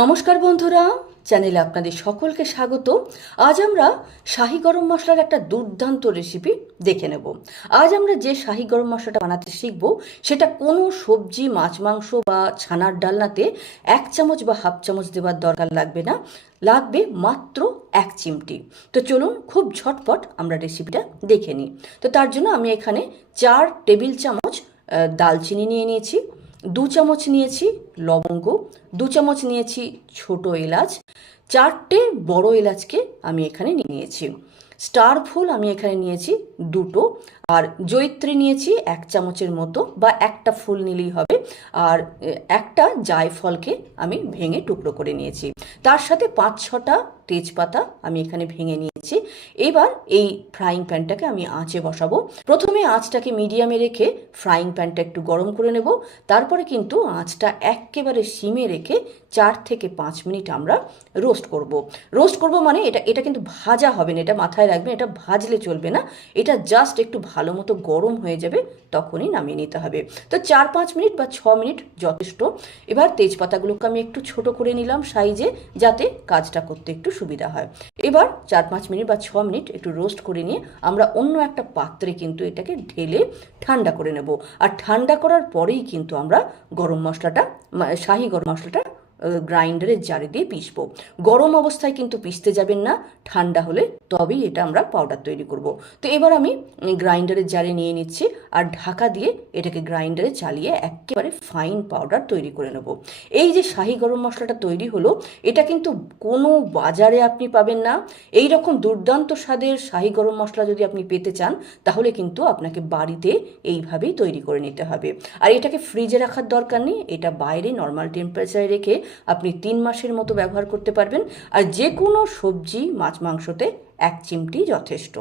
নমস্কার বন্ধুরা, চ্যানেলে আপনাদের সকলকে স্বাগত। আজ আমরা শাহি গরম মশলার একটা দুর্দান্ত রেসিপি দেখে নেব। আজ আমরা যে শাহি গরম মশলাটা বানাতে শিখব, সেটা কোনো সবজি, মাছ, মাংস বা ছানার ডালনাতে এক চামচ বা হাফ চামচ দেওয়ার দরকার লাগবে না, লাগবে মাত্র এক চিমটি। তো চলুন খুব ঝটপট আমরা রেসিপিটা দেখে নিই। তো তার জন্য আমি এখানে চার টেবিল চামচ দালচিনি নিয়ে নিয়েছি। দু চামচ নিয়েছি লবঙ্গ, দু চামচ নিয়েছি ছোট এলাচ, চারটে বড় এলাচকে আমি এখানে নিয়ে নিয়েছি। স্টার ফুল আমি এখানে নিয়েছি দুটো, আর জৈত্রী নিয়েছি এক চামচের মতো বা একটা ফুল নিলেই হবে, আর একটা জায়ফলকে আমি ভেঙে টুকরো করে নিয়েছি। তার সাথে পাঁচ ছটা তেজপাতা আমি এখানে ভেঙে নিয়েছি। এবার এই ফ্রাইং প্যানটাকে আমি আঁচে বসাবো। প্রথমে আঁচটাকে মিডিয়ামে রেখে ফ্রাইং প্যানটা একটু গরম করে নেব। তারপরে কিন্তু আঁচটা একেবারে সিমে রেখে চার থেকে পাঁচ মিনিট আমরা রোস্ট করব। রোস্ট করব মানে এটা এটা কিন্তু ভাজা হবে না, এটা মাথায় রাখবেন এটা ভাজলে চলবে না। এটা জাস্ট একটু ভালো মতো গরম হয়ে যাবে, তখনই নামিয়ে নিতে হবে। তো চার পাঁচ মিনিট বা ছ মিনিট যথেষ্ট। এবার তেজপাতাগুলোকে আমি একটু ছোট করে নিলাম সাইজে, যাতে কাজটা করতে একটু সুবিধা হয়। এবার চার পাঁচ মিনিট বা ছ মিনিট একটু রোস্ট করে নিয়ে আমরা অন্য একটা পাত্রে কিন্তু এটাকে ঢেলে ঠান্ডা করে নেব। আর ঠান্ডা করার পরেই কিন্তু আমরা গরম মশলাটা শাহী গরম মশলাটা গ্রাইন্ডারের জারে দিয়ে পিসবো গরম অবস্থায় কিন্তু পিসতে যাবেন না, ঠান্ডা হলে তবেই এটা আমরা পাউডার তৈরি করব। তো এবার আমি গ্রাইন্ডারের জারে নিয়ে নিচ্ছি আর ঢাকা দিয়ে এটাকে গ্রাইন্ডারে চালিয়ে একেবারে ফাইন পাউডার তৈরি করে নেব। এই যে শাহি গরম মশলাটা তৈরি হলো, এটা কিন্তু কোনো বাজারে আপনি পাবেন না। এই রকম দুর্দান্ত স্বাদের শাহি গরম মশলা যদি আপনি পেতে চান, তাহলে কিন্তু আপনাকে বাড়িতে এইভাবেই তৈরি করে নিতে হবে। আর এটাকে ফ্রিজে রাখার দরকার নেই, এটা বাইরে নর্মাল টেম্পারেচারে রেখে আপনি তিন মাসের মতো ব্যবহার করতে পারবেন। আর যে কোনো সবজি, মাছ, মাংসতে এক চিমটি যথেষ্ট।